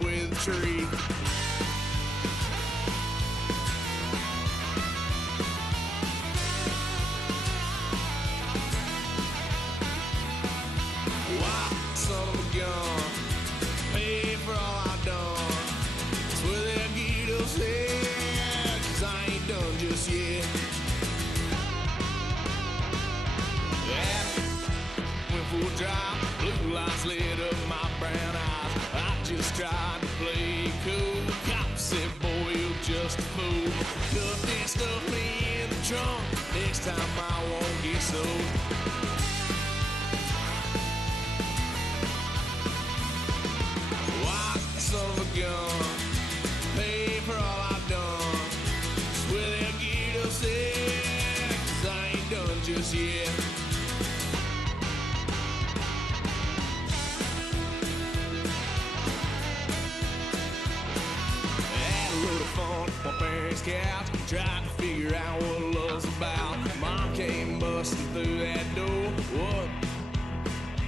with a tree. Why, son of a gun, pay for all I've done. That's where they'll get us head, 'cause I ain't done just yet. Yeah, went full drive, blue lights lit up my brown eyes. I just tried to play cool. Cop said, boy, you're just a fool. Cuffed and stuffed me in the trunk. Next time I won't get sold. Why, son of a gun, pay for all I've done. It's where they'll get us in, 'cause I ain't done just yet. Had a load of fun on my parents' couch, trying to figure out what love's about. Mom came busting through that door. What?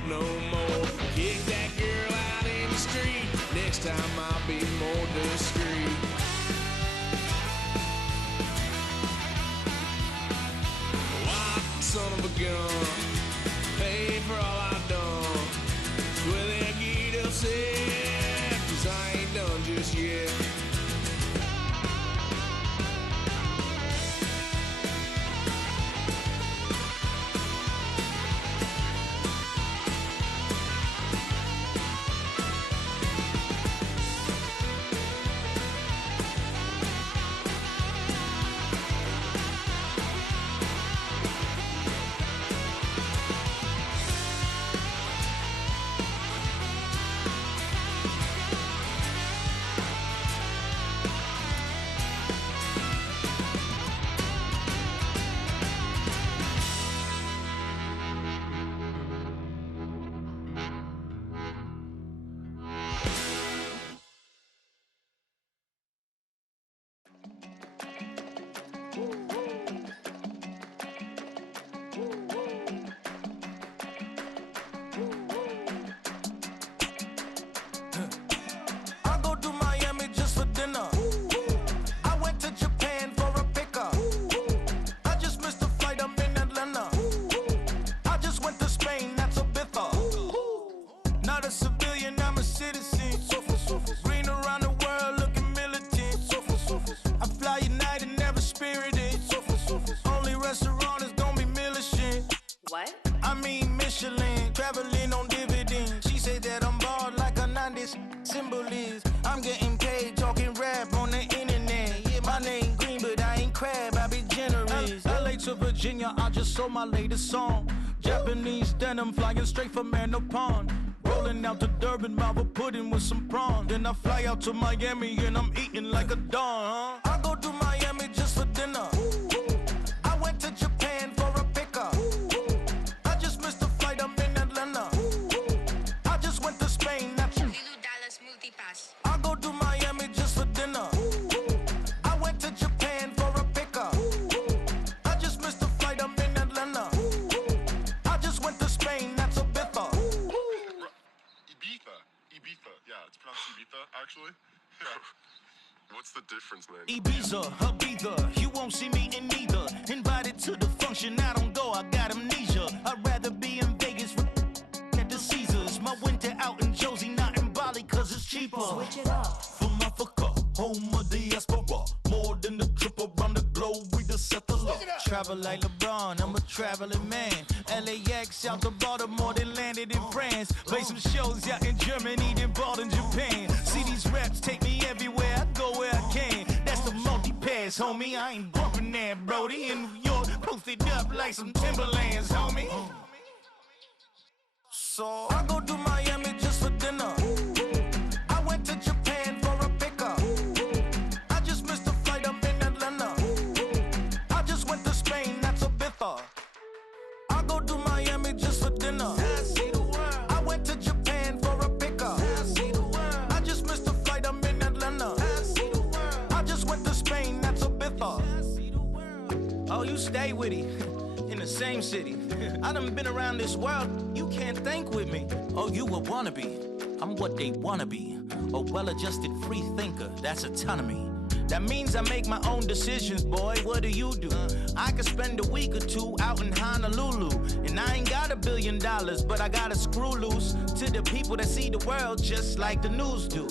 No more. Kick that girl out in the street. Next time I'll be more discreet. Why, son of a gun, pay for all I've done. It's where they'll get upset, 'cause I ain't done just yet. I go to Miami just for dinner. I went to Japan for a pickup. I just missed the flight, I'm in Atlanta. I just went to Spain, that's Ibiza. Not a civilian, I'm a citizen. Green around the world, looking militant. I fly United, never spirited. Only restaurant is gonna be Michelin. What? I mean Michelin, traveling on dividends. She said that I'm bald like a 90s symbol is. I'm getting paid, talking rap on the internet. Yeah, my name Green, but I ain't crab, I be generous. LA to Virginia, I just sold my latest song. Japanese denim, flying straight from Manapon. Rolling out to Durban, Malva pudding with some prawns. Then I fly out to Miami and I'm eating like a don, huh? I go to Miami just for dinner. I went to Japan for a pickup. I just missed the flight, I'm in Atlanta. I just went to Spain, that's Lulu Dallas Multipass. I go to Miami just for dinner. I went to Japan for a pickup. I just missed the flight, I'm in Atlanta. I just went to Spain, that's Ibiza. Ibiza. Yeah, it's pronounced Ibiza, actually. Yeah. What's the difference, man? Ibiza, Ibiza, you won't see me in neither. Invited to the function, I don't go, I got amnesia. I'd rather be in Vegas at the Caesars. My winter out in Josie, not in Bali, cause it's cheaper. Switch it up. From Africa, home of diaspora. More than the trip around the globe, we just set the law. Travel like LeBron, I'm a traveling man. LAX out to Baltimore, then landed in France. Play some shows out in Germany, then bought in Japan. See these raps take me everywhere, I go where I can. That's the multi-pass, homie, I ain't bumping that, Brody. In New York, posted up like some Timberlands, homie. So I go to Miami just for dinner. I went to Japan for a pickup. I just missed the flight, I'm in Atlanta. I just went to Spain, that's Ibiza. I go to Miami just for dinner. I went to Japan for a pickup. I just missed the flight, I'm in Atlanta. I just went to Spain, that's Ibiza. Oh, you stay with it. In the same city. I done been around this world, you can't think with me. Oh, you a wannabe. I'm what they wanna be. A well-adjusted free thinker, that's autonomy. That means I make my own decisions, boy. What do you do? I could spend a week or two out in Honolulu, and I ain't got $1 billion, but I got a screw loose to the people that see the world just like the news do.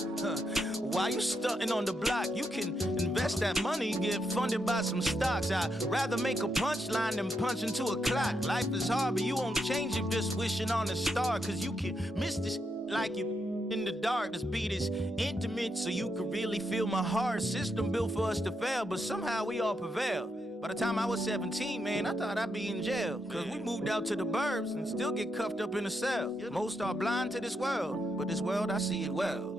While you stunting on the block, you can invest that money, get funded by some stocks. I'd rather make a punchline than punch into a clock. Life is hard, but you won't change it just wishing on a star, cause you can miss this like you in the dark. This beat is intimate, so you can really feel my heart. System built for us to fail, but somehow we all prevail. By the time I was 17, man, I thought I'd be in jail. Cause we moved out to the burbs and still get cuffed up in a cell. Most are blind to this world, but this world, I see it well.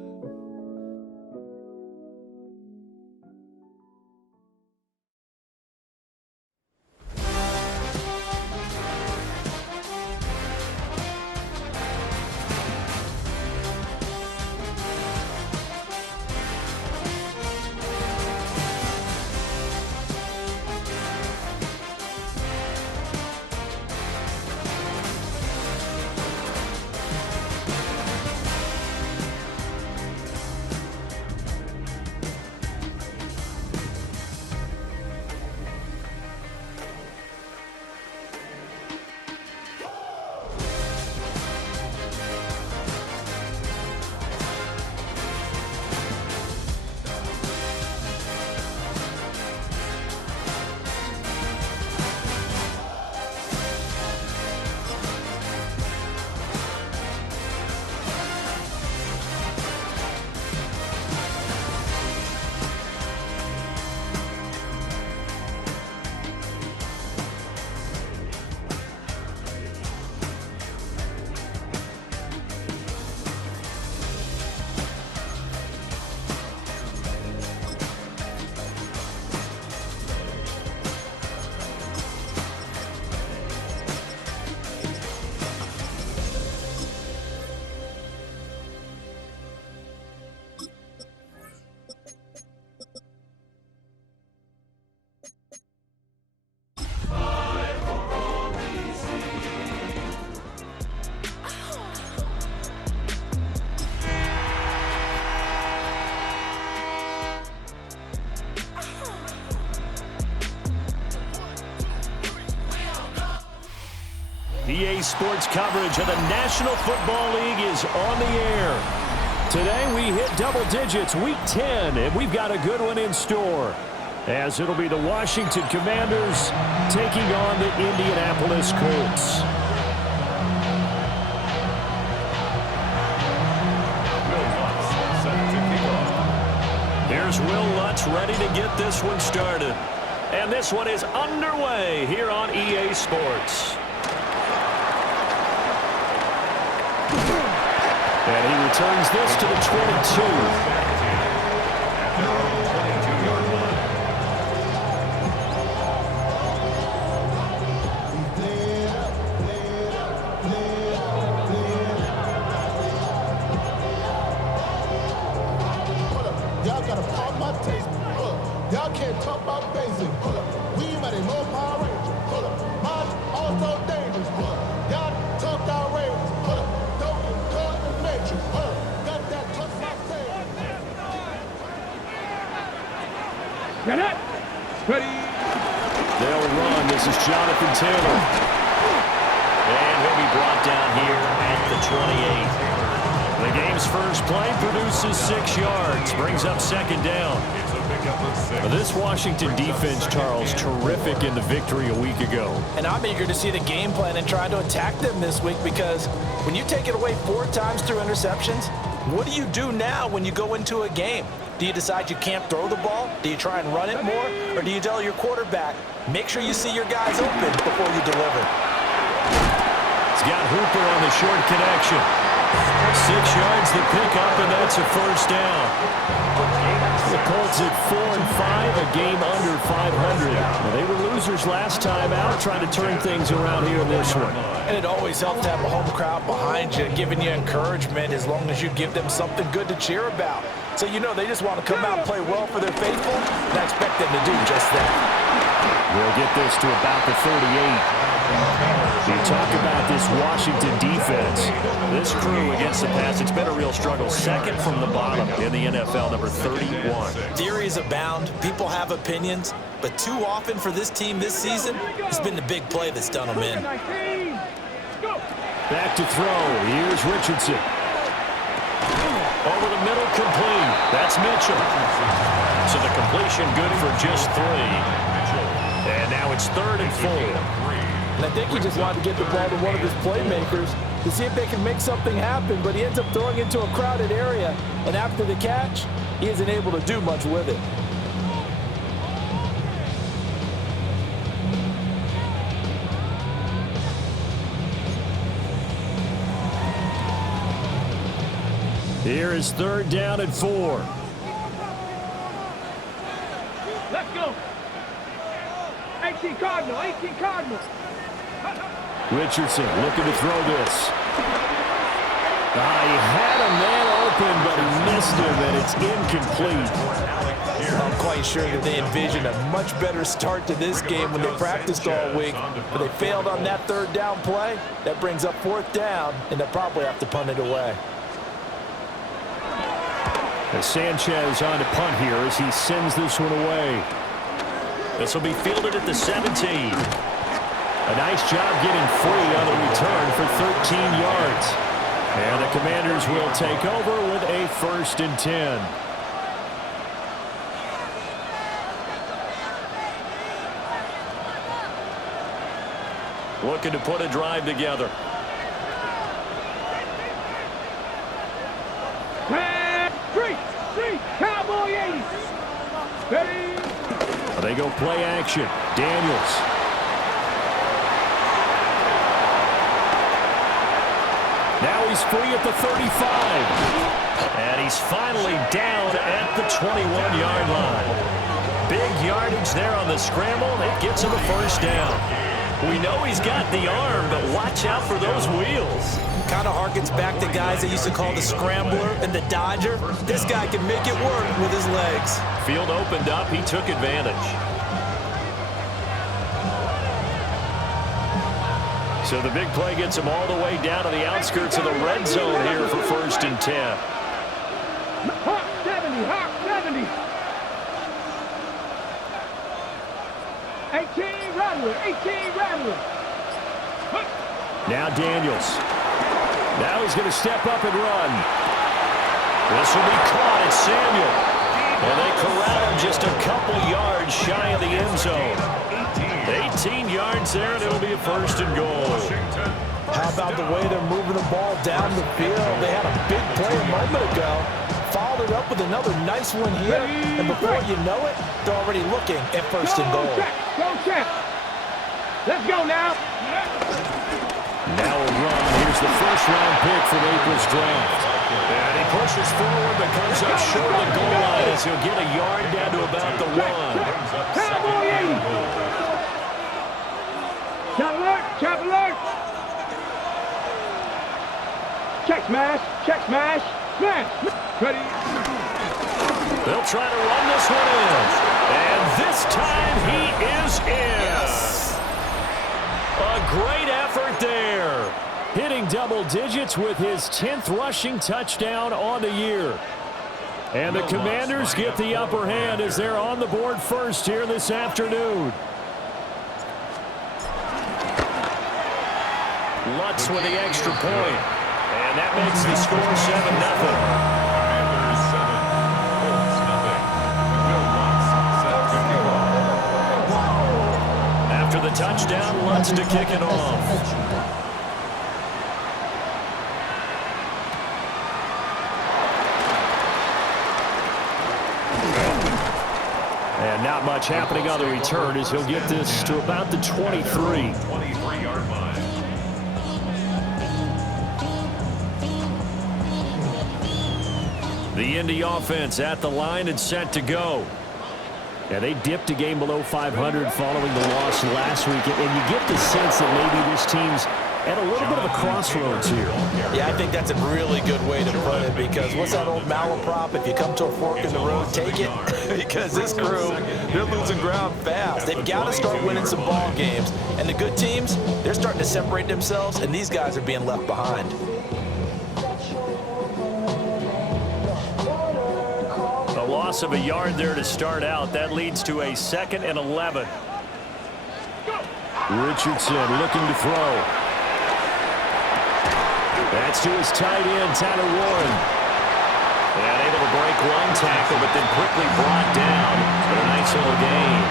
EA Sports coverage of the National Football League is on the air. Today we hit double digits, week 10, and we've got a good one in store, as it'll be the Washington Commanders taking on the Indianapolis Colts. Here's Will Lutz ready to get this one started. And this one is underway here on EA Sports. And he returns this to the 22. Y'all gotta pop my taste. Y'all can't talk about basic. We might a low power ranger. Mine also dangerous. Y'all talk outrageous. Don't get caught in the matrix. Got that touch my face. Get it. Ready. They'll run. This is Jonathan Taylor. And he'll be brought down here at the 28. The game's first play produces 6 yards, brings up second down. This Washington defense, Charles, terrific in the victory a week ago. And I'm eager to see the game plan and try to attack them this week, because when you take it away 4 times through interceptions, what do you do now when you go into a game? Do you decide you can't throw the ball? Do you try and run it more? Or do you tell your quarterback, make sure you see your guys open before you deliver? He's got Hooper on the short connection. 6 yards to pick up, and that's a first down. The Colts at 4-5, a game under 500. Well, they were losers last time out, trying to turn things around here in this one. And it always helps to have a home crowd behind you, giving you encouragement as long as you give them something good to cheer about. So you know they just want to come out and play well for their faithful, and I expect them to do just that. We'll get this to about the 38. You talk about this Washington defense. This crew against the pass, it's been a real struggle. Second from the bottom in the NFL, number 31. Theories abound. People have opinions. But too often for this team this season, it's been the big play that's done them in. Back to throw. Here's Richardson. Over the middle, complete. That's Mitchell. So the completion good for just 3. And now it's 3rd and 4. And I think he just wanted to get the ball to one of his playmakers to see if they can make something happen, but he ends up throwing into a crowded area, and after the catch, he isn't able to do much with it. Here is 3rd down and 4. Let's go. 18 Cardinal, 18 Cardinal. Richardson looking to throw this. He had a man open, but he missed him, and it's incomplete. I'm quite sure that they envisioned a much better start to this game when they practiced all week, but they failed on that 3rd down play. That brings up 4th down, and they'll probably have to punt it away. As Sanchez on to punt here as he sends this one away. This will be fielded at the 17. A nice job getting free on the return for 13 yards. And the Commanders will take over with a 1st and 10. Looking to put a drive together. Three, Cowboy 80. Ready. They go play action. Daniels. Now he's free at the 35. And he's finally down at the 21-yard line. Big yardage there on the scramble. It gets him a 1st down. We know he's got the arm, but watch out for those wheels. Kind of harkens back to guys they used to call the scrambler and the dodger. This guy can make it work with his legs. Field opened up. He took advantage. So the big play gets him all the way down to the outskirts of the red zone here for 1st and 10. Hawk 70, Hawk 70. 18 Rattler, 18 Rattler. Now Daniels. Now he's going to step up and run. This will be caught. It's Samuel. And they corral him just a couple yards shy of the end zone. 18 yards there, and it'll be a 1st and goal. How about the way they're moving the ball down the field? They had a big play a moment ago. Followed it up with another nice one here. And before you know it, they're already looking at 1st and goal. Go check. Let's go now. Now a run. Here's the 1st-round pick from April's draft. And he pushes forward, but comes up short of the goal line as he'll get a yard down to about the 1. Cowboy 80. Chop alert, chop alert. Check smash, smash. Ready. They'll try to run this one in. And this time he is in. Yes. A great effort there. Hitting double digits with his 10th rushing touchdown on the year. And the Commanders get the upper hand as they're on the board first here this afternoon. Lutz with the extra point. And that makes the score 7-0. After the touchdown, Lutz to kick it off. And not much happening on the return as he'll get this to about the 23. 23-yard line. The Indy offense at the line and set to go. Yeah, they dipped a game below 500 following the loss last week, and you get the sense that maybe this team's at a little bit of a crossroads here. Yeah, I think that's a really good way to put it, because what's that old malaprop? If you come to a fork in the road, take it. Because this crew, they're losing ground fast. They've got to start winning some ball games. And the good teams, they're starting to separate themselves, and these guys are being left behind. A loss of a yard there to start out. That leads to a 2nd and 11. Richardson looking to throw. That's to his tight end, Tyler Warren. And able to break one tackle, but then quickly brought down for a nice little gain.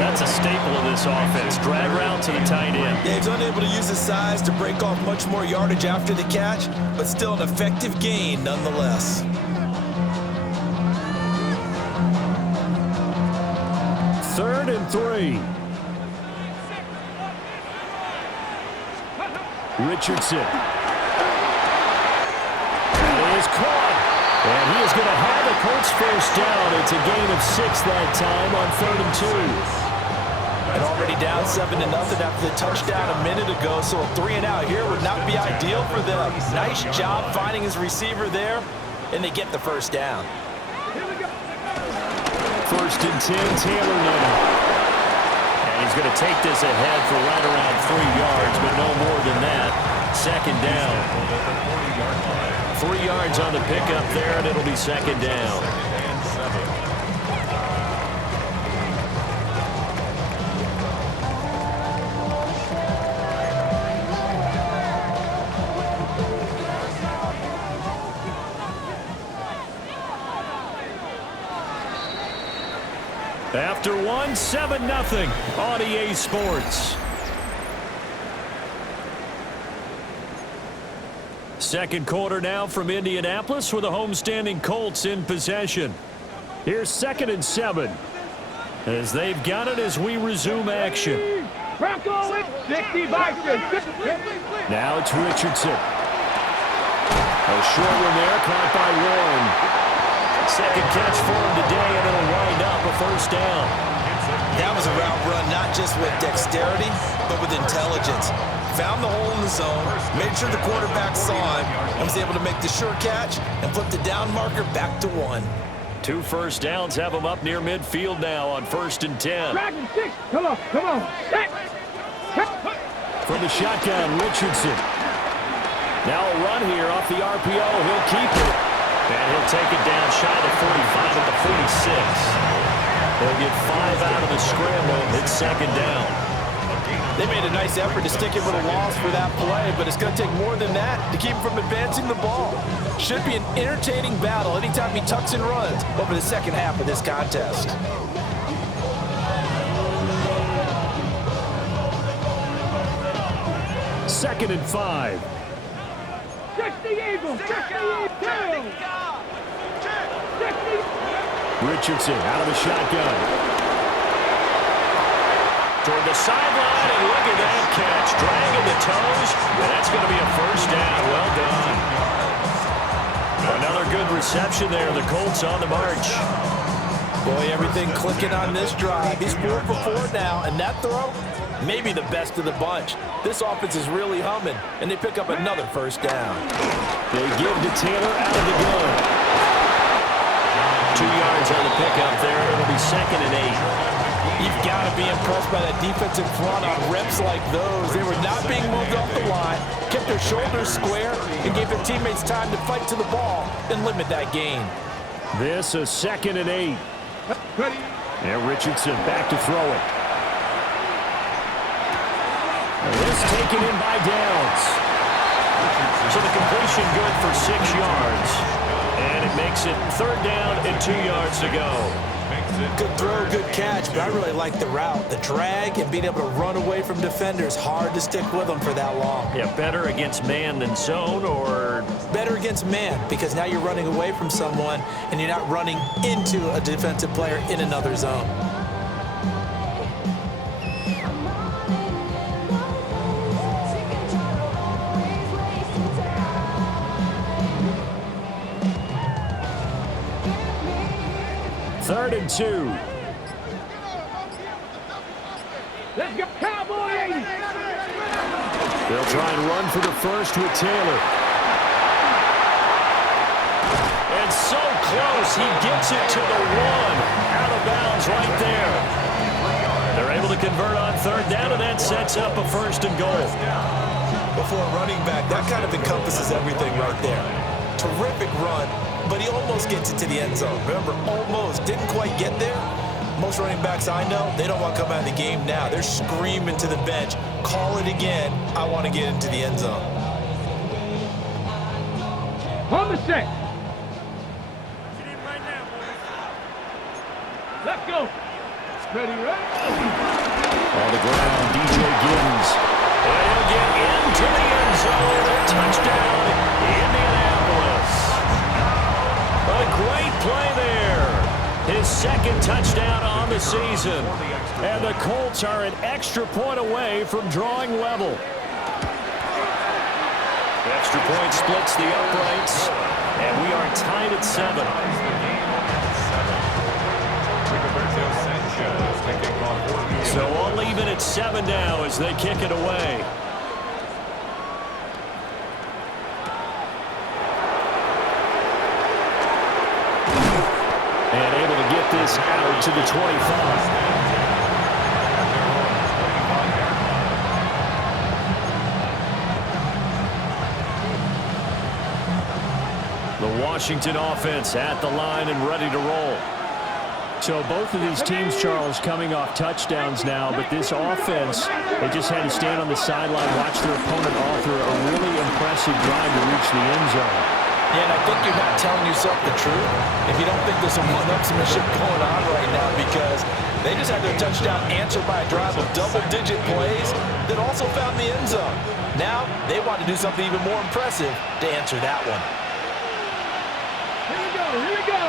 That's a staple of this offense. Drag route to the tight end. Yeah, he's unable to use his size to break off much more yardage after the catch, but still an effective gain nonetheless. 3rd and 3. Richardson. That is caught. And he is going to have a Colts first down. It's a gain of 6 that time on 3rd and 2. And already down 7-0 after the touchdown a minute ago, so a 3-and-out here would not be ideal for them. Nice job finding his receiver there, and they get the first down. 1st and 10, Taylor now. And he's going to take this ahead for right around 3 yards, but no more than that. 2nd down. 3 yards on the pickup there, and it'll be 2nd down. After 1, 7-0 on EA Sports. 2nd quarter now from Indianapolis with the homestanding Colts in possession. Here's 2nd and 7 as they've got it as we resume action. 60 Vikings. Now it's Richardson. A short one there, caught by Warren. 2nd catch for him today, and it'll wind up a first down. That was a route run not just with dexterity, but with intelligence. Found the hole in the zone, made sure the quarterback saw it, and was able to make the sure catch and flip the down marker back to 1. 2 first downs have him up near midfield now on 1st and 10. Dragon 6. Come on. From the shotgun, Richardson. Now a run here off the RPO. He'll keep it. And he'll take it down shy of the 45 at the 46. They'll get 5 out of the scramble. It's 2nd down. They made a nice effort to stick him with a loss for that play, but it's going to take more than that to keep him from advancing the ball. Should be an entertaining battle anytime he tucks and runs over the 2nd half of this contest. Second and 5. 60 Eagles. 60 Eagles. Richardson out of the shotgun. Toward the sideline, and look at that catch. Dragging the toes, and that's going to be a first down. Well done. Another good reception there. The Colts on the march. Boy, everything clicking on this drive. He's 4 for 4 now, and that throw, maybe the best of the bunch. This offense is really humming, and they pick up another first down. They give to Taylor out of the gun. 2 yards on the pickup there. It'll be 2nd and 8. You've got to be impressed by that defensive front on reps like those. They were not being moved off the line, kept their shoulders square, and gave their teammates time to fight to the ball and limit that gain. This is 2nd and 8. And Richardson back to throw it. This taken in by Downs. So the completion good for 6 yards. And it makes it 3rd down and 2 yards to go. Good throw, good catch, but I really like the route. The drag and being able to run away from defenders, hard to stick with them for that long. Yeah, better against man than zone, or? Better against man, because now you're running away from someone and you're not running into a defensive player in another zone. Third and 2. Let's go, Cowboy 80. They'll try and run for the first with Taylor. And so close, he gets it to the 1. Out of bounds right there. They're able to convert on third down, and that sets up a 1st and goal. Before a running back, that kind of encompasses everything right there. Terrific run, but he almost gets it to the end zone. Remember, almost. Didn't quite get there. Most running backs I know, they don't want to come out of the game now. They're screaming to the bench, call it again. I want to get into the end zone. On the set. Let's go. Ready, right? On the ground, DJ Giddens. And he'll get into the end zone. A touchdown, Indianapolis. A great play there. His 2nd touchdown on the season. And the Colts are an extra point away from drawing level. Extra point splits the uprights. And we are tied at 7. So all even at 7 now as they kick it away. And able to get this out to the 25. The Washington offense at the line and ready to roll. So both of these teams, Charles, coming off touchdowns now, but this offense, they just had to stand on the sideline, watch their opponent author a really impressive drive to reach the end zone. Yeah, and I think you're not telling yourself the truth if you don't think there's some one-upsmanship going on right now, because they just had their touchdown answered by a drive of double-digit plays that also found the end zone. Now they want to do something even more impressive to answer that one. Here we go, here we go.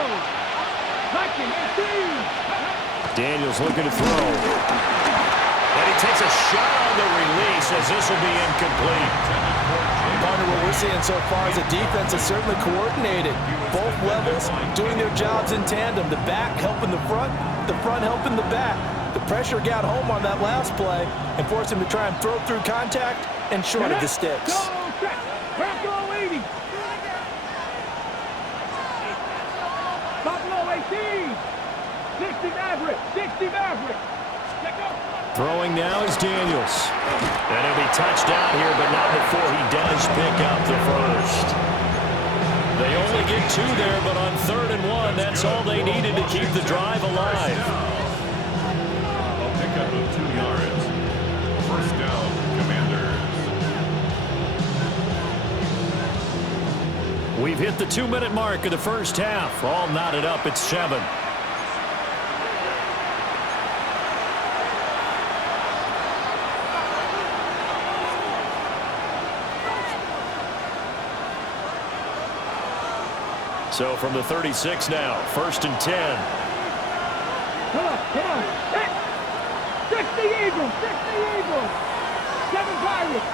Daniels looking to throw. And he takes a shot on the release as this will be incomplete. Partner, what we're seeing so far is the defense is certainly coordinated. Both levels doing their jobs in tandem. The back helping the front helping the back. The pressure got home on that last play and forced him to try and throw through contact and short of the sticks. Buffalo 80. Buffalo 18. 60 Maverick. 60 Maverick. Throwing now is Daniels. And he'll be touched down here, but not before he does pick up the first. They only get 2 there, but on 3rd and 1, that's all they needed to keep the drive alive. I'll pick up of 2 yards. First down, Commanders. We've hit the 2-minute mark of the first half. All knotted up at 7. So from the 36 now, 1st and 10. Come on. 60 Eagles. 7 Pirates.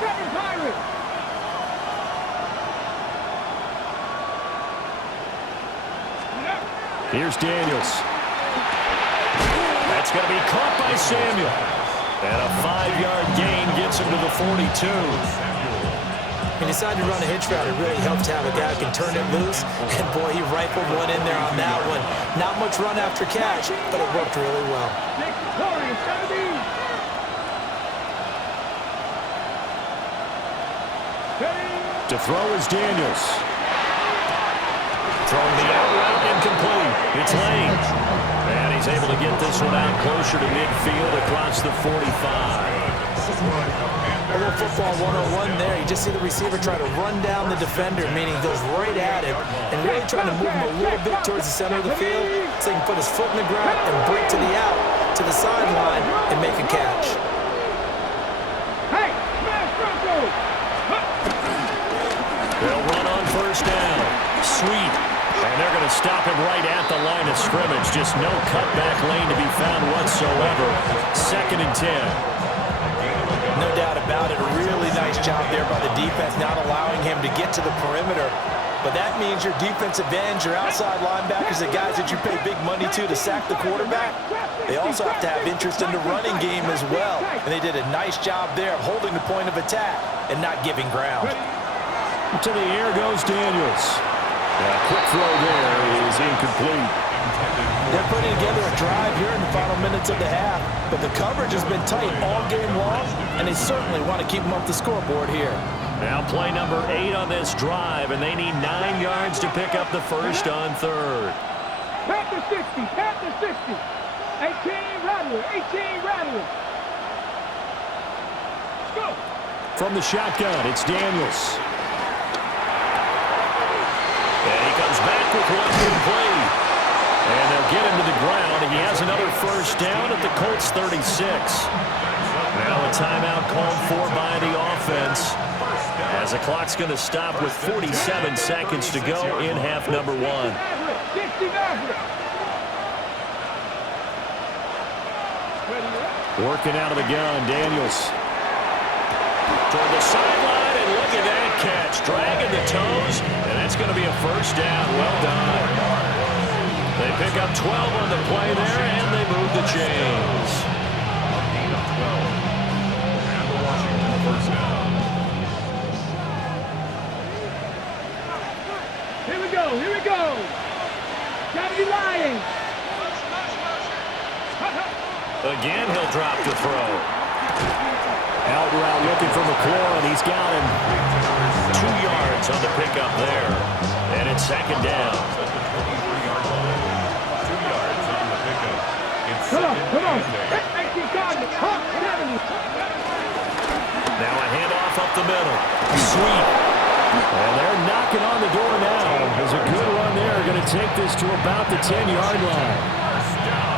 Here's Daniels. That's going to be caught by Samuel. And a 5-yard gain gets him to the 42. He decided to run a hitch route. It really helped to have a guy who can turn it loose. And, boy, he rifled one in there on that one. Not much run after catch, but it worked really well. To throw is Daniels. Throwing the out route incomplete. It's Lane. And he's able to get this one out closer to midfield across the 45. A little football 101 there. You just see the receiver try to run down the defender, meaning he goes right at him and really trying to move him a little bit towards the center of the field so he can put his foot in the ground and break to the out, to the sideline, and make a catch. Hey, smash Bronco! They'll run on first down. Sweet. And they're going to stop him right at the line of scrimmage. Just no cutback lane to be found whatsoever. 2nd and 10. No doubt about it. A really nice job there by the defense, not allowing him to get to the perimeter. But but that means your defensive ends, your outside linebackers, the guys that you pay big money to sack the quarterback, they also have to have interest in the running game as well. And they did a nice job there of holding the point of attack and not giving ground. To the air goes Daniels. A quick throw there is incomplete. They're putting together a drive here in the final minutes of the half, but the coverage has been tight all game long, and they certainly want to keep them up the scoreboard here. Now play number 8 on this drive, and they need 9 yards to pick up the first on third. Panther 60, Panther 60. 18 Rattler, 18 Rattler. Let's go. From the shotgun, it's Daniels. And he comes back with one complete. And they'll get him to the ground. He has another first down at the Colts 36. Now a timeout called for by the offense, as the clock's going to stop with 47 seconds to go in half number 1. Working out of the gun, Daniels. Toward the sideline, and look at that catch. Dragging the toes, and that's going to be a first down. Well done. They pick up 12 on the play there, and they move the chains. Gain of 12. And the Washington first down. Here we go, here we go. Gotta be lying. Again, he'll drop to throw. Out route looking for McLaurin. He's got him. 2 yards on the pickup there. And it's second down. Come on, come on. Now a handoff up the middle. Sweep. And they're knocking on the door now. There's a good run there. Going to take this to about the 10-yard line.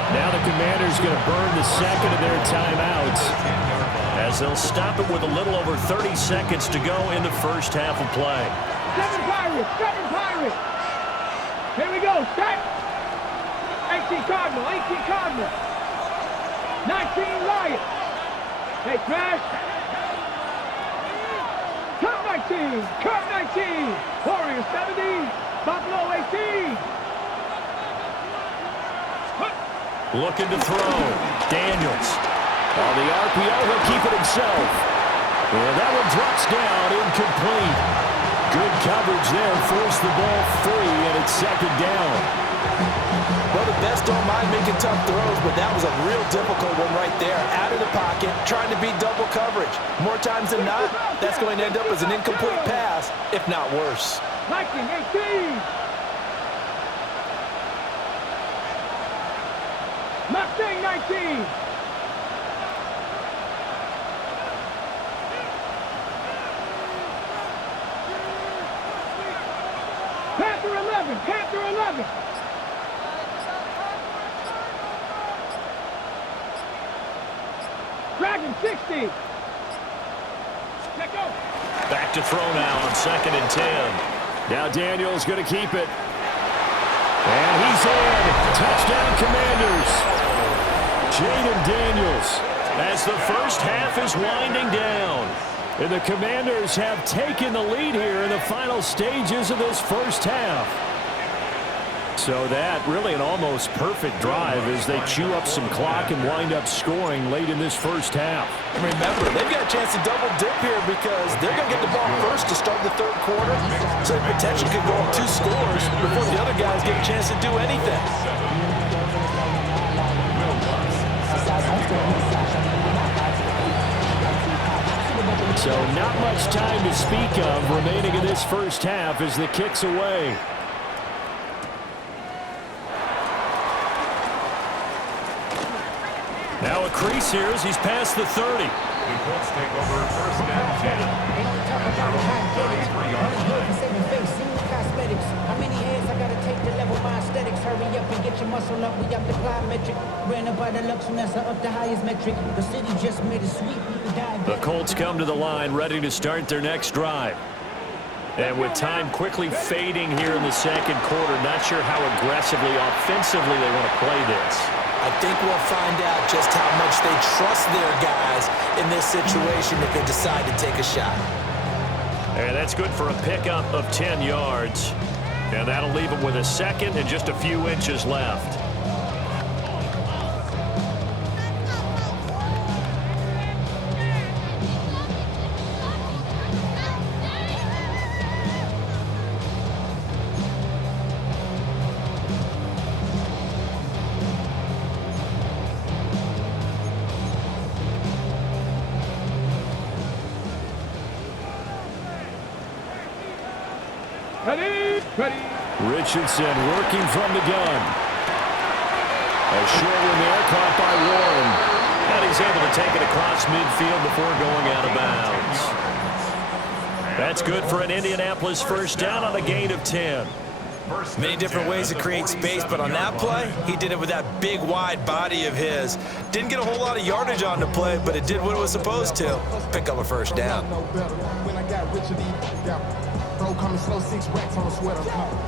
Now the Commanders going to burn the second of their timeouts, as they'll stop it with a little over 30 seconds to go in the first half of play. 7 Pirates, 7 Pirates. Here we go, set. 18 Cardinal, 18 Cardinal. 19 Lions. Hey, Smash. Cut 19, cut 19. Warriors 70, Buffalo 18. Looking to throw. Daniels. On the RPO, he'll keep it himself. And that one drops down, incomplete. Good coverage there, forced the ball free, and it's second down. Well, the best don't mind making tough throws, but that was a real difficult one right there. Out of the pocket, trying to beat double coverage. More times than not, that's going to end up as an incomplete pass, if not worse. Viking 18. Mustang 19. Panther 11, Panther 11. Dragon 60. Let go. Back to throw now on 2nd and 10. Now Daniels going to keep it. And he's in. Touchdown, Commanders. Jaden Daniels, as the first half is winding down. And the Commanders have taken the lead here in the final stages of this first half. So that really an almost perfect drive as they chew up some clock and wind up scoring late in this first half. And remember, they've got a chance to double dip here because they're going to get the ball first to start the third quarter. So they potentially could go up 2 scores before the other guys get a chance to do anything. So not much time to speak of remaining in this first half as the kick's away. Now a crease here as he's past the 30. The Colts take over first and 10. At their own 33-yard line. How many hands I gotta take to level my aesthetics? Hurry up and get your muscle up. We up the plyometric. Ran up by the Lux Nessa up the highest metric. The city just made a sweep. The Colts come to the line ready to start their next drive. And with time quickly fading here in the second quarter, not sure how aggressively, offensively they want to play this. I think we'll find out just how much they trust their guys in this situation if they decide to take a shot. And that's good for a pickup of 10 yards. And that'll leave him with a second and just a few inches left. Ready. Richardson working from the gun. A short one there, caught by Warren. And he's able to take it across midfield before going out of bounds. That's good for an Indianapolis first down on a gain of 10. Many different ways to create space, but on that play, he did it with that big, wide body of his. Didn't get a whole lot of yardage on the play, but it did what it was supposed to. Pick up a first down.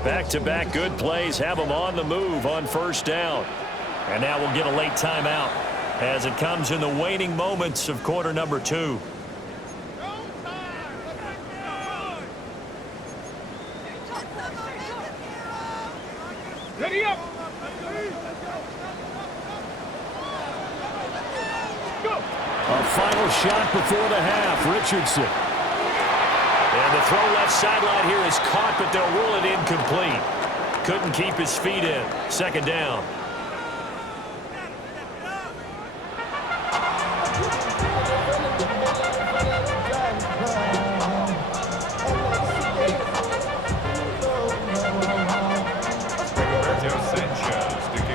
Back-to-back good plays have them on the move on first down. And now we'll get a late timeout as it comes in the waning moments of quarter number 2. Ready up. Go. A final shot before the half. Richardson. And the throw left sideline here is caught, but they'll rule it incomplete. Couldn't keep his feet in. Second down.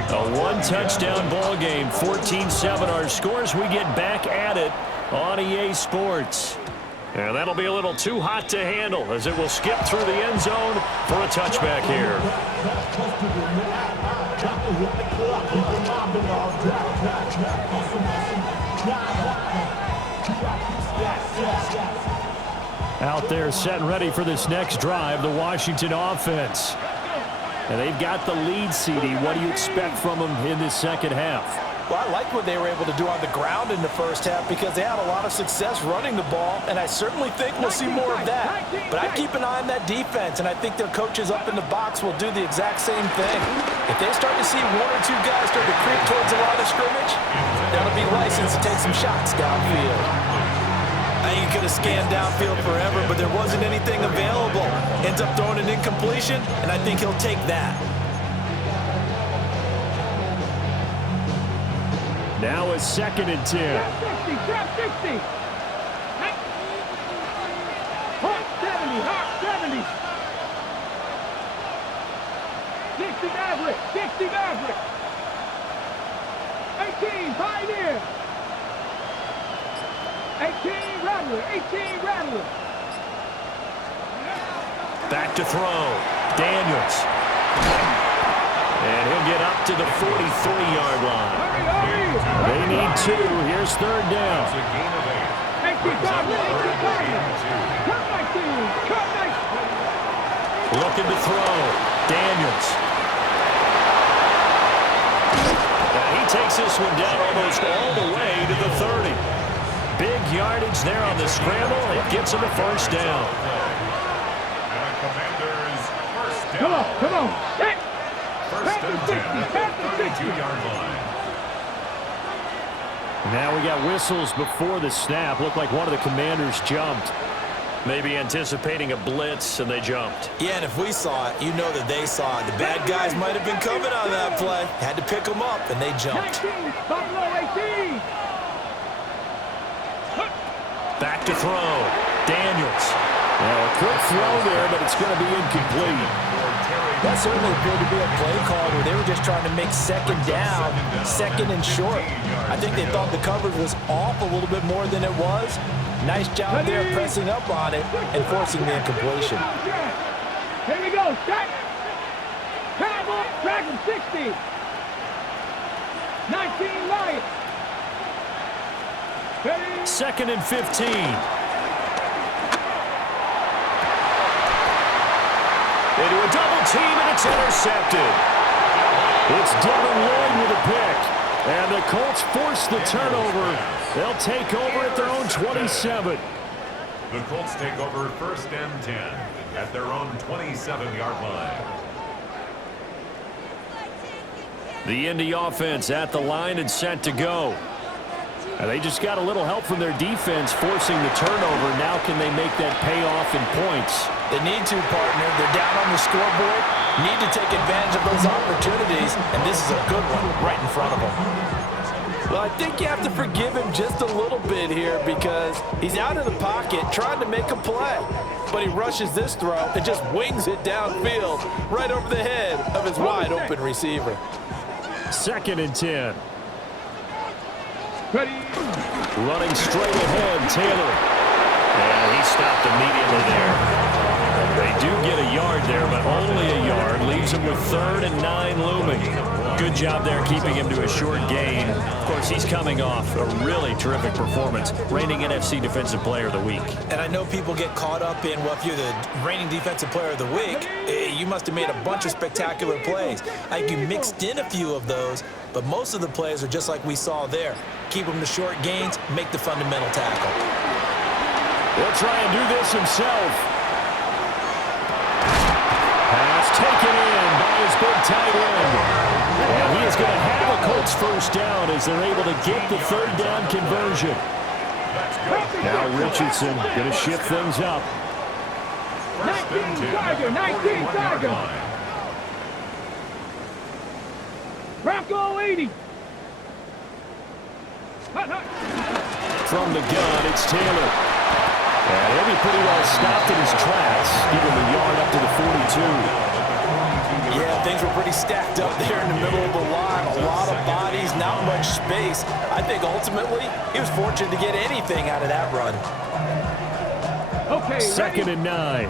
A one-touchdown ball game, 14-7 our scores. We get back at it on EA Sports. And that'll be a little too hot to handle as it will skip through the end zone for a touchback here. Out there set and ready for this next drive, the Washington offense. And they've got the lead, CD. What do you expect from them in this second half? Well, I like what they were able to do on the ground in the first half because they had a lot of success running the ball, and I certainly think we'll see more of that. But I keep an eye on that defense, and I think their coaches up in the box will do the exact same thing. If they start to see one or two guys start to creep towards the line of scrimmage, that'll be licensed to take some shots downfield. I think he could have scanned downfield forever, but there wasn't anything available. Ends up throwing an incompletion, and I think he'll take that. Now a second and 10. Trap 60. Hot 70. Hot 70. 60 Maverick. 60 Maverick. 18 Pioneer. 18 Rattler. 18 Rattler. Back to throw. Daniels. And he'll get up to the 43-yard line. They need 2. Here's third down. Looking to throw. Daniels. And he takes this one down almost all the way to the 30. Big yardage there on the scramble. It gets him a first down. Come on, come on. Hit. First and 10 at the 32-yard line. Now we got whistles before the snap. Looked like one of the Commanders jumped. Maybe anticipating a blitz, and they jumped. Yeah, and if we saw it, you know that they saw it. The bad guys might have been coming on that play. Had to pick them up, and they jumped. 19, Buffalo 18. Back to throw. Daniels. Now a quick throw there, but it's going to be incomplete. That certainly appeared to be a play call where they were just trying to make second down, second and short. I think they thought the coverage was off a little bit more than it was. Nice job there pressing up on it and forcing the incompletion. Here we go. Set. Track him 60. 19 Lions. Second and 15. Into a double team, and it's intercepted. It's Devin Lloyd with a pick. And the Colts force the turnover. They'll take over at their own 27. The Colts take over 1st and 10 at their own 27-yard line. The Indy offense at the line and set to go. And they just got a little help from their defense forcing the turnover. Now can they make that pay off in points? They need to, partner. They're down on the scoreboard. Need to take advantage of those opportunities, and this is a good one right in front of them. Well, I think you have to forgive him just a little bit here because he's out of the pocket trying to make a play. But he rushes this throw and just wings it downfield right over the head of his wide-open receiver. 2nd and 10. Ready. Running straight ahead, Taylor. And he stopped immediately there. They do get a yard there, but only a yard. Leaves him with 3rd and 9 looming. Good job there keeping him to a short gain. Of course, he's coming off a really terrific performance. Reigning NFC Defensive Player of the Week. And I know people get caught up in, well, if you're the reigning Defensive Player of the Week, you must have made a bunch of spectacular plays. I think you mixed in a few of those, but most of the plays are just like we saw there. Keep them to short gains, make the fundamental tackle. He'll try and do this himself. Pass taken in by his big tight end. And he is going to have a Colts 1st down as they're able to get the 3rd down conversion. Now Richardson going to shift things up. 19 Tiger, 19 Tiger. Bronco 80. From the gun, it's Taylor. And he'll be pretty well stopped in his tracks. Give him a yard up to the 42. Yeah, things were pretty stacked up there in the middle of the line. A lot of bodies, not much space. I think ultimately he was fortunate to get anything out of that run. Okay, 2nd and 9.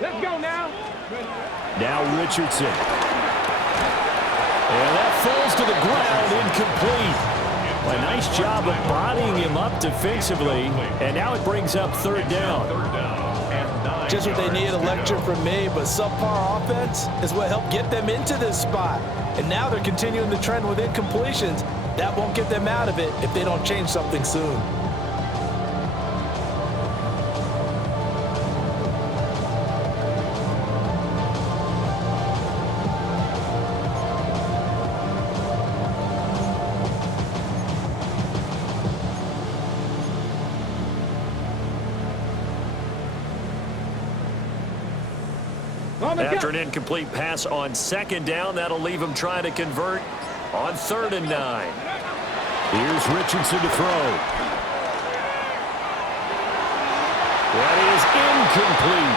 Let's go now. Now Richardson. And that falls to the ground, incomplete. A nice job of bodying him up defensively, and now it brings up 3rd down. Just what they need, a lecture from me, but subpar offense is what helped get them into this spot. And now they're continuing the trend with incompletions. That won't get them out of it if they don't change something soon. After an incomplete pass on 2nd down, that'll leave him trying to convert on 3rd and 9. Here's Richardson to throw. That is incomplete.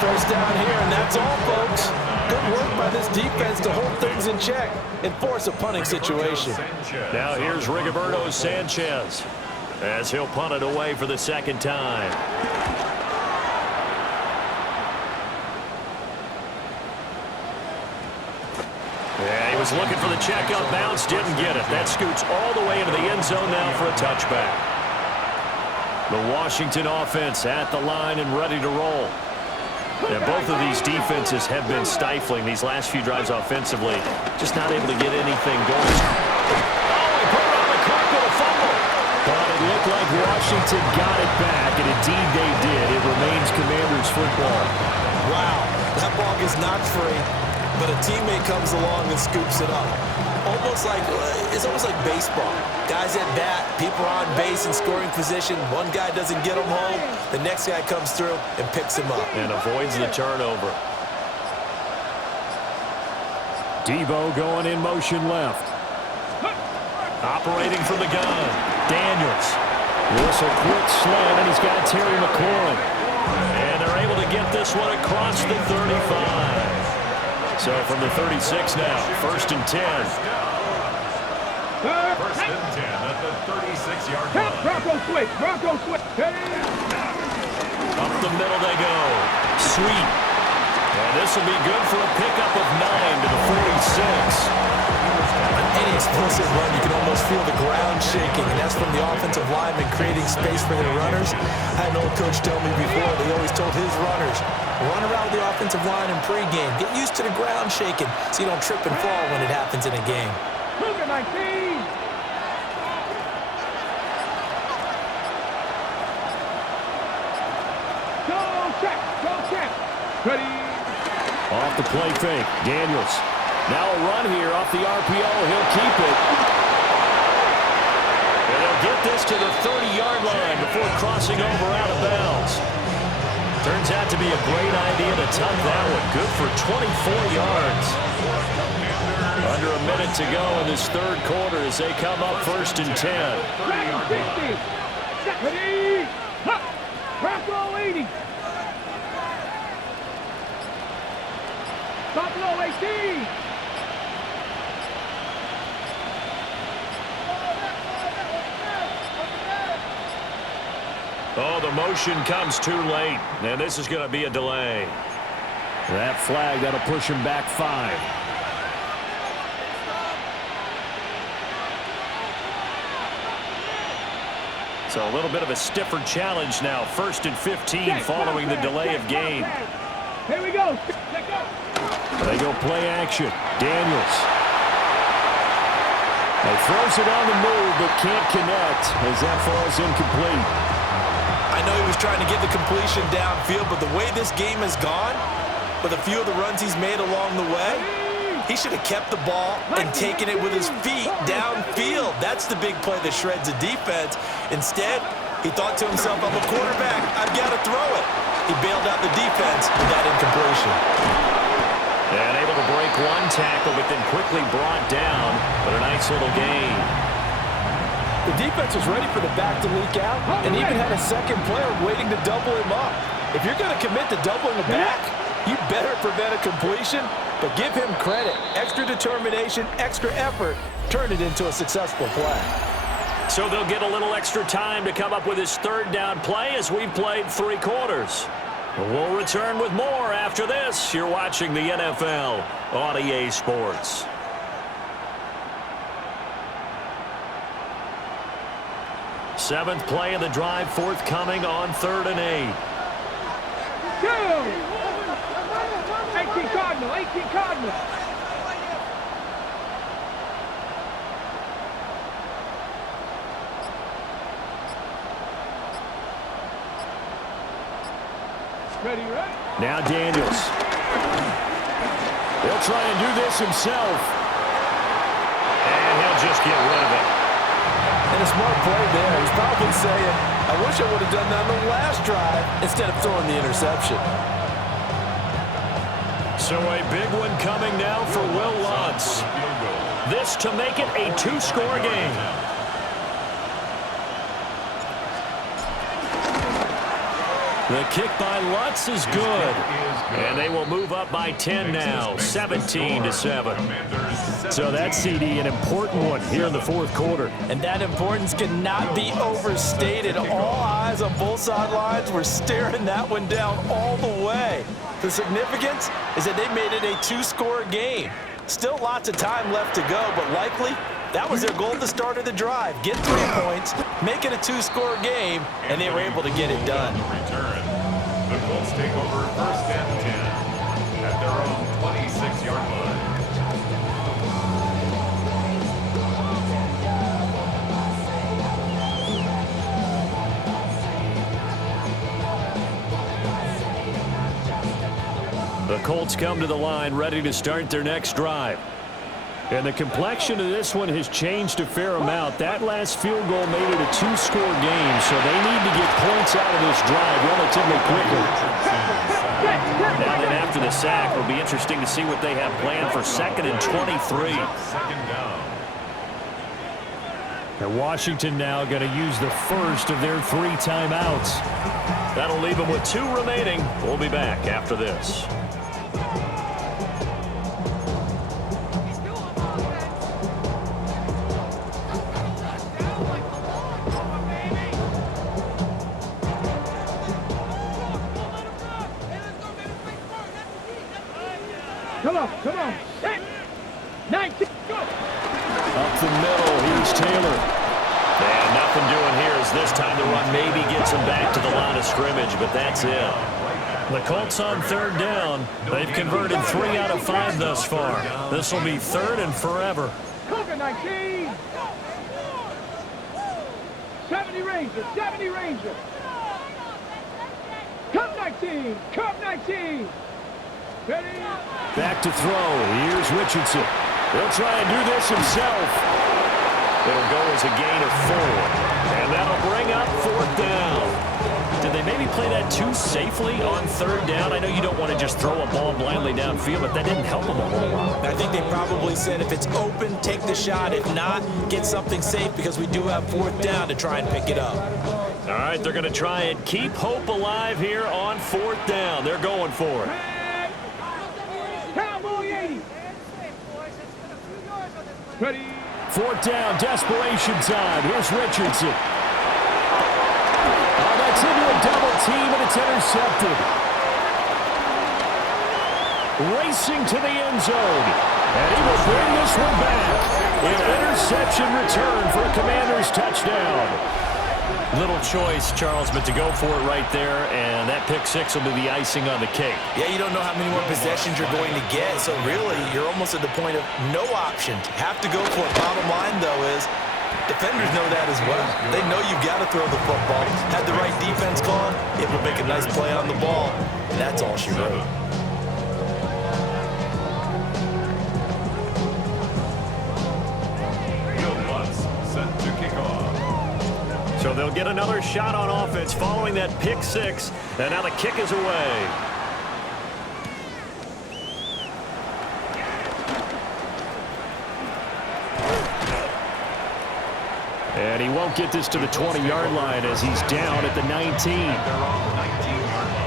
1st down here, and that's all, folks. Good work by this defense to hold things in check and force a punting situation. Now here's Rigoberto Sanchez as he'll punt it away for the 2nd time. Looking for the checkup bounce, didn't get it. That scoots all the way into the end zone now for a touchback. The Washington offense at the line and ready to roll. And both of these defenses have been stifling these last few drives offensively. Just not able to get anything going. Oh, he put it on the clock with a fumble. But it looked like Washington got it back, and indeed they did. It remains Commanders football. Wow, that ball gets knocked free. But a teammate comes along and scoops it up. It's almost like baseball. Guys at bat, people are on base in scoring position. One guy doesn't get him home. The next guy comes through and picks him up. And avoids the turnover. Debo going in motion left. Operating from the gun. Daniels. Whistle quick slam, and he's got Terry McLaurin. And they're able to get this one across the 35. So from the 36 now, 1st and 10. 1st and 10 at the 36-yard line. Bronco switch. Up the middle they go. Sweet. And this will be good for a pickup of 9 to the 46. On any explosive run, you can almost feel the ground shaking, and that's from the offensive linemen creating space for their runners. I had an old coach tell me before, they always told his runners, run around the offensive line in pregame. Get used to the ground shaking so you don't trip and fall when it happens in a game. Ready. Off the play fake, Daniels. Now a run here off the RPO. He'll keep it. And they'll get this to the 30-yard line before crossing over out of bounds. Turns out to be a great idea to tuck that one. Good for 24 yards. Under a minute to go in this third quarter as they come up 1st and 10. Ready. Buffalo 80. Buffalo 18. Oh, the motion comes too late, and this is going to be a delay. That flag, that'll push him back 5. So a little bit of a stiffer challenge now. 1st and 15 following the delay of game. Here we go. They go play action. Daniels. He throws it on the move, but can't connect as that falls incomplete. I know he was trying to get the completion downfield, but the way this game has gone, with a few of the runs he's made along the way, he should have kept the ball and taken it with his feet downfield. That's the big play that shreds a defense. Instead, he thought to himself, I'm a quarterback, I've got to throw it. He bailed out the defense with that incompletion. And able to break one tackle, but then quickly brought down. But a nice little gain. The defense was ready for the back to leak out and even had a second player waiting to double him up. If you're going to commit to doubling the back, you better prevent a completion, but give him credit. Extra determination, extra effort, turn it into a successful play. So they'll get a little extra time to come up with his 3rd down play as we've played 3 quarters. We'll return with more after this. You're watching the NFL on EA Sports. Seventh play of the drive forthcoming on 3rd and 8. 18 Cardinal, 18 Cardinal. Ready, right? Now Daniels. He'll try and do this himself. And he'll just get rid of it. And a smart play there. He's probably saying, I wish I would have done that on the last drive instead of throwing the interception. So a big one coming now for Will Lutz. This to make it a 2-score game. The kick by Lutz is good. And they will move up by 10 now, 17-7. So that CD, an important one here in the 4th quarter. And that importance cannot be overstated. All eyes on both sidelines were staring that one down all the way. The significance is that they made it a 2-score game. Still lots of time left to go, but likely that was their goal at the start of the drive. Get 3 points, make it a 2-score game, and they were able to get it done. The Colts take over 1st and 10 at their own 26-yard line. The Colts come to the line ready to start their next drive. And the complexion of this one has changed a fair amount. That last field goal made it a 2-score game, so they need to get points out of this drive relatively quickly. And then after the sack, it'll be interesting to see what they have planned for 2nd and 23. 2nd down. And Washington now going to use the first of their 3 timeouts. That'll leave them with 2 remaining. We'll be back after this. Come on. 19, go. Up the middle, here's Taylor. And nothing doing here as this time the run maybe gets him back to the line of scrimmage, but that's it. The Colts on 3rd down. They've converted 3 out of 5 thus far. This will be 3rd and forever. Cougar 19. 70 Rangers. Cup 19. Back to throw. Here's Richardson. He'll try and do this himself. It'll go as a gain of 4. And that'll bring up 4th down. Did they maybe play that too safely on 3rd down? I know you don't want to just throw a ball blindly downfield, but that didn't help them a whole lot. I think they probably said if it's open, take the shot. If not, get something safe because we do have 4th down to try and pick it up. All right, they're going to try and keep hope alive here on 4th down. They're going for it. Cowboy 80. Ready. 4th down, desperation time. Here's Richardson. Oh, that's into a double team, and it's intercepted. Racing to the end zone. And he will bring this one back. An interception return for a Commanders touchdown. Little choice, Charles, but to go for it right there, and that pick 6 will be the icing on the cake. Yeah, you don't know how many more possessions you're going to get, so really, you're almost at the point of no option. Have to go for it. Bottom line, though, is defenders know that as well. They know you've got to throw the football. Had the right defense call, it will make a nice play on the ball, and that's all she wrote. So they'll get another shot on offense following that pick 6, and now the kick is away. And he won't get this to the 20-yard line as he's down at the 19. They're on the 19-yard line.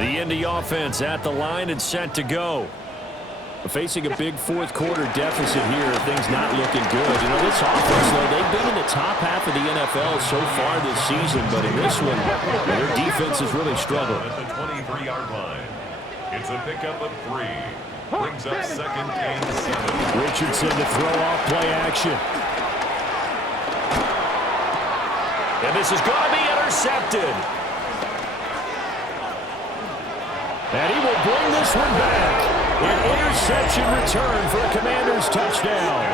The Indy offense at the line and set to go. Facing a big 4th quarter deficit here, things not looking good. You know, this offense, though, they've been in the top half of the NFL so far this season, but in this one, their defense has really struggled. At the 23-yard line, it's a pickup of 3. Brings up 2nd and 7. Richardson to throw off play action. And this is going to be intercepted. And he will bring this one back. An interception return for a Commanders touchdown.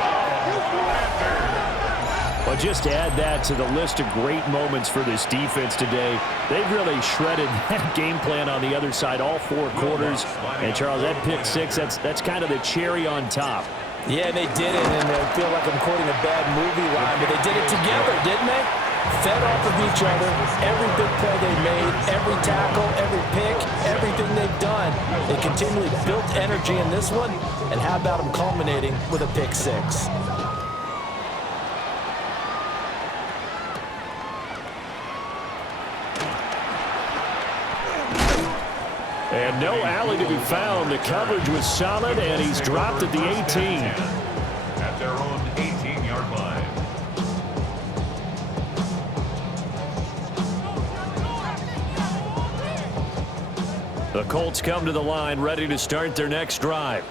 Well, just to add that to the list of great moments for this defense today, they've really shredded that game plan on the other side all 4 quarters. And, Charles, that pick 6, that's kind of the cherry on top. Yeah, they did it, and I feel like I'm quoting a bad movie line, but they did it together, didn't they? Fed off of each other, every big play they made, every tackle, every pick, everything they've done. They continually built energy in this one, and how about them culminating with a pick 6? And no alley to be found. The coverage was solid, and he's dropped at the 18. At their own 18-yard line. The Colts come to the line, ready to start their next drive.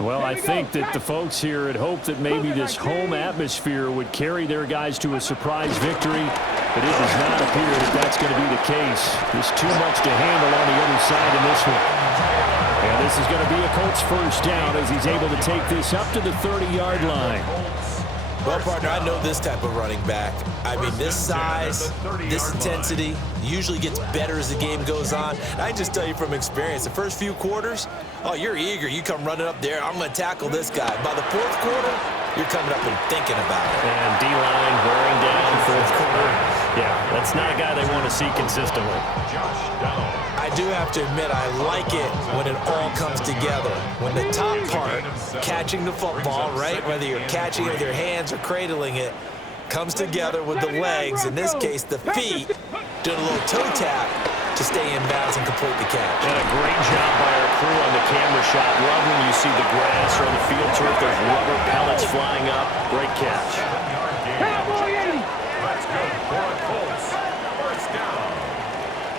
Well, I think that the folks here had hoped that maybe this home atmosphere would carry their guys to a surprise victory, but it does not appear that that's going to be the case. There's too much to handle on the other side in this one. And this is going to be a Colts first down as he's able to take this up to the 30-yard line. Well, partner, I know this type of running back. I mean, this size, this intensity usually gets better as the game goes on. And I just tell you from experience, the first few quarters, oh, you're eager. You come running up there, I'm going to tackle this guy. By the 4th quarter, you're coming up and thinking about it. And D-line wearing down 4th quarter. Yeah, that's not a guy they want to see consistently. I do have to admit, I like it when it all comes together. When the top part, catching the football, right, whether you're catching it with your hands or cradling it, comes together with the legs, in this case the feet, doing a little toe tap to stay in bounds and complete the catch. And a great job by our crew on the camera shot. Love when you see the grass or the field turf, those rubber pellets flying up. Great catch. Cowboy 80. That's good for a Colts. First down.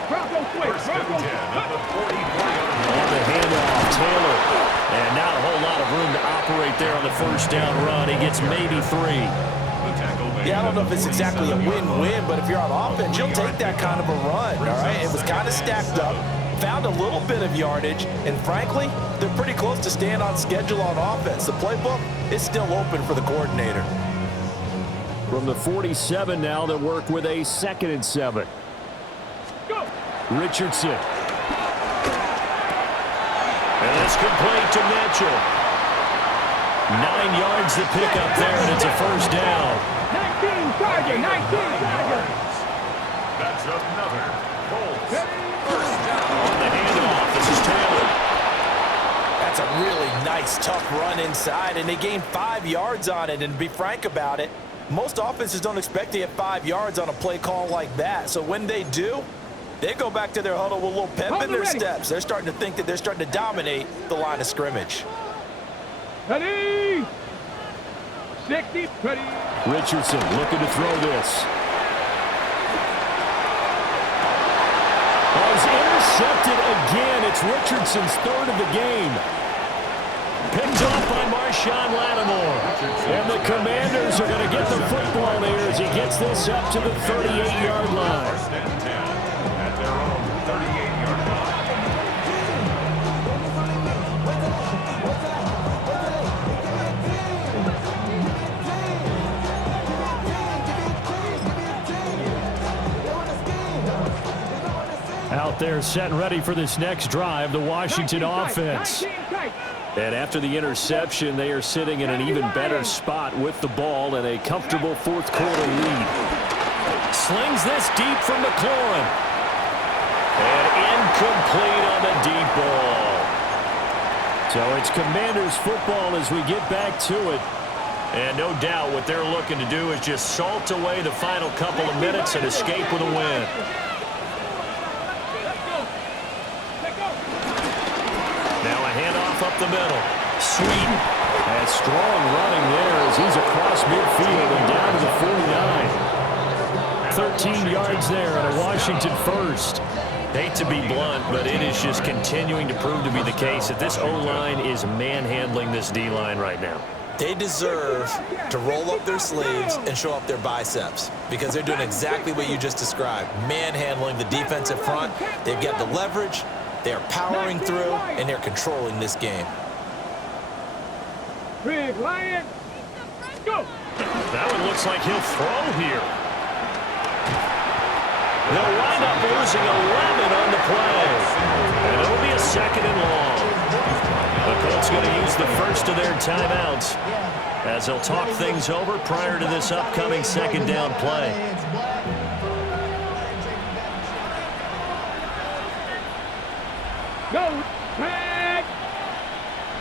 Bronco switch. First and 10 at the 44-yard line. On the handoff, Taylor. And not a whole lot of room to operate there on the first down run. He gets maybe 3. Yeah, I don't know if it's exactly a win-win, but if you're on offense, you'll take that kind of a run, all right? It was kind of stacked up, found a little bit of yardage, and frankly, they're pretty close to staying on schedule on offense. The playbook is still open for the coordinator. From the 47 now, they'll work with a 2nd and 7. Go. Richardson. And it's complete to Mitchell. 9 yards to pick up there, and it's a first down. 19 Charger, 19 Charger. That's another Colts first down. On the handoff, this is Taylor. That's a really nice, tough run inside, and they gained 5 yards on it. And to be frank about it, most offenses don't expect to get 5 yards on a play call like that. So when they do, they go back to their huddle with a little pep in their steps. They're starting to think that they're starting to dominate the line of scrimmage. Ready. 60, ready. Richardson looking to throw this. Oh, he's intercepted again. It's Richardson's 3rd of the game. Picked off by Marshawn Lattimore. And the Commanders are going to get the football there as he gets this up to the 38-yard line. First and 10 at their own 38-yard line. Out there set and ready for this next drive, the Washington offense. And after the interception, they are sitting in an even better spot with the ball and a comfortable 4th quarter lead. Slings this deep from McLaurin. And incomplete on the deep ball. So it's Commanders football as we get back to it. And no doubt what they're looking to do is just salt away the final couple of minutes and escape with a win. Now a handoff up the middle. Sweet. And strong running there as he's across midfield and down to the 49. 13 yards there and a Washington first. Hate to be blunt, but it is just continuing to prove to be the case that this O-line is manhandling this D-line right now. They deserve to roll up their sleeves and show up their biceps because they're doing exactly what you just described, manhandling the defensive front. They've got the leverage. They're powering through, and they're controlling this game. Big Lion, go! That one looks like he'll throw here. They'll wind up losing 11 on the play. And it'll be a 2nd and long. The Colts going to use the first of their timeouts as they'll talk things over prior to this upcoming 2nd down play. Go, tag,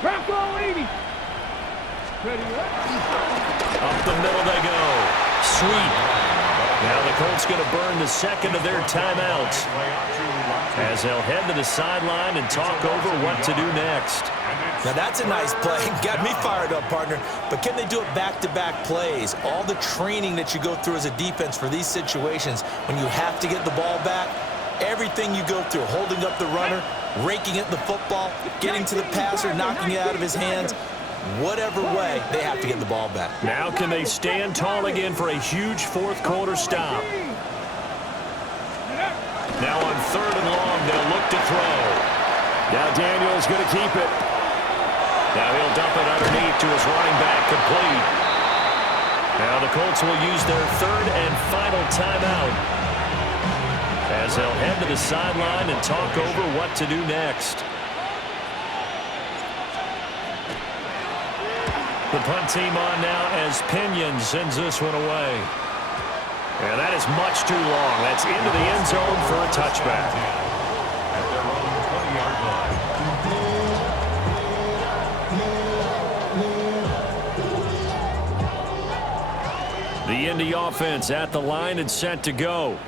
Bronco 80. Ready, Up the middle they go. Sweet. Now the Colts going to burn the 2nd of their timeouts as they'll head to the sideline and talk over what to do next. Now that's a nice play. Got me fired up, partner. But can they do it back-to-back plays? All the training that you go through as a defense for these situations when you have to get the ball back, everything you go through, holding up the runner, raking at the football, getting to the passer, knocking it out of his hands. Whatever way, they have to get the ball back. Now can they stand tall again for a huge 4th quarter stop? Now on 3rd and long, they'll look to throw. Now Daniel's going to keep it. Now he'll dump it underneath to his running back, complete. Now the Colts will use their 3rd and final timeout as they'll head to the sideline and talk over what to do next. The punt team on now as Pinion sends this one away. And that is much too long. That's into the end zone for a touchback. At their own 20-yard line. The Indy offense at the line and set to go.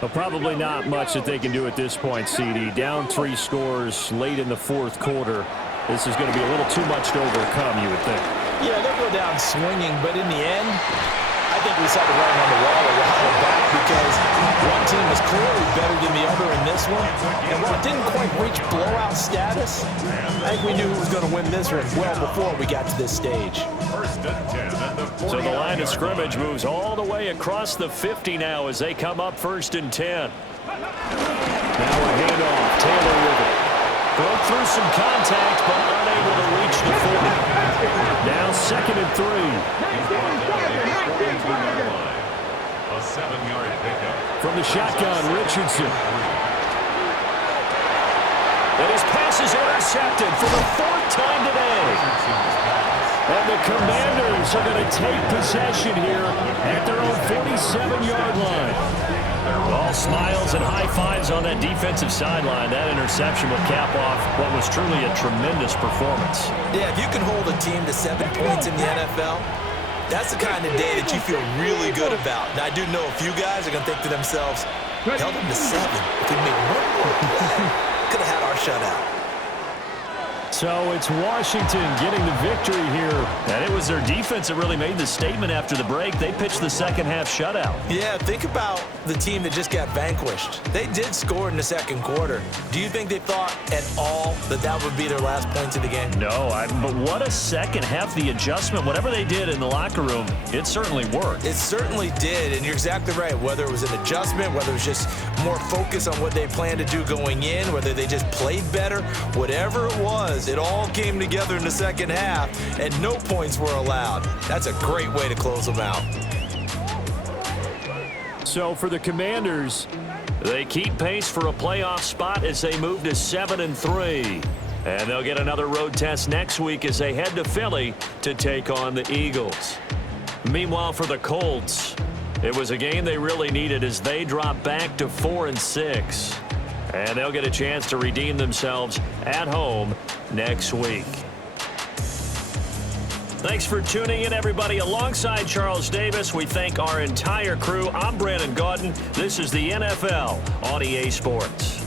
Well, probably not much that they can do at this point, CD. Down 3 scores late in the 4th quarter. This is going to be a little too much to overcome, you would think. Yeah, they'll go down swinging, but in the end, I think we saw the writing on the wall a while back because one team was clearly better than the other in this one. And while it didn't quite reach blowout status, I think we knew who was going to win this one well before we got to this stage. First and 10 at the 40. So the line of scrimmage moves all the way across the 50 now as they come up 1st and 10. Now a handoff. Taylor with it. Broke through some contact, but unable to reach the 40. Now 2nd and 3. From the shotgun, Richardson. And his pass is intercepted for the 4th time today. And the Commanders are going to take possession here at their own 47-yard line. All smiles and high fives on that defensive sideline. That interception will cap off what was truly a tremendous performance. Yeah, if you can hold a team to 7 points in the NFL, that's the kind of day that you feel really good about. Now, I do know a few guys are going to think to themselves, held them to 7. If we make one more play, could have had our shutout. So it's Washington getting the victory here. And it was their defense that really made the statement after the break. They pitched the second half shutout. Yeah, think about the team that just got vanquished. They did score in the second quarter. Do you think they thought at all that that would be their last points of the game? No, but what a second half. The adjustment, whatever they did in the locker room, it certainly worked. It certainly did, and you're exactly right. Whether it was an adjustment, whether it was just more focus on what they planned to do going in, whether they just played better, whatever it was, it all came together in the second half, and no points were allowed. That's a great way to close them out. So for the Commanders, they keep pace for a playoff spot as they move to 7-3. And they'll get another road test next week as they head to Philly to take on the Eagles. Meanwhile, for the Colts, it was a game they really needed as they drop back to 4-6. And they'll get a chance to redeem themselves at home next week. Thanks for tuning in, everybody. Alongside Charles Davis, we thank our entire crew. I'm Brandon Gaudin. This is the NFL on EA Sports.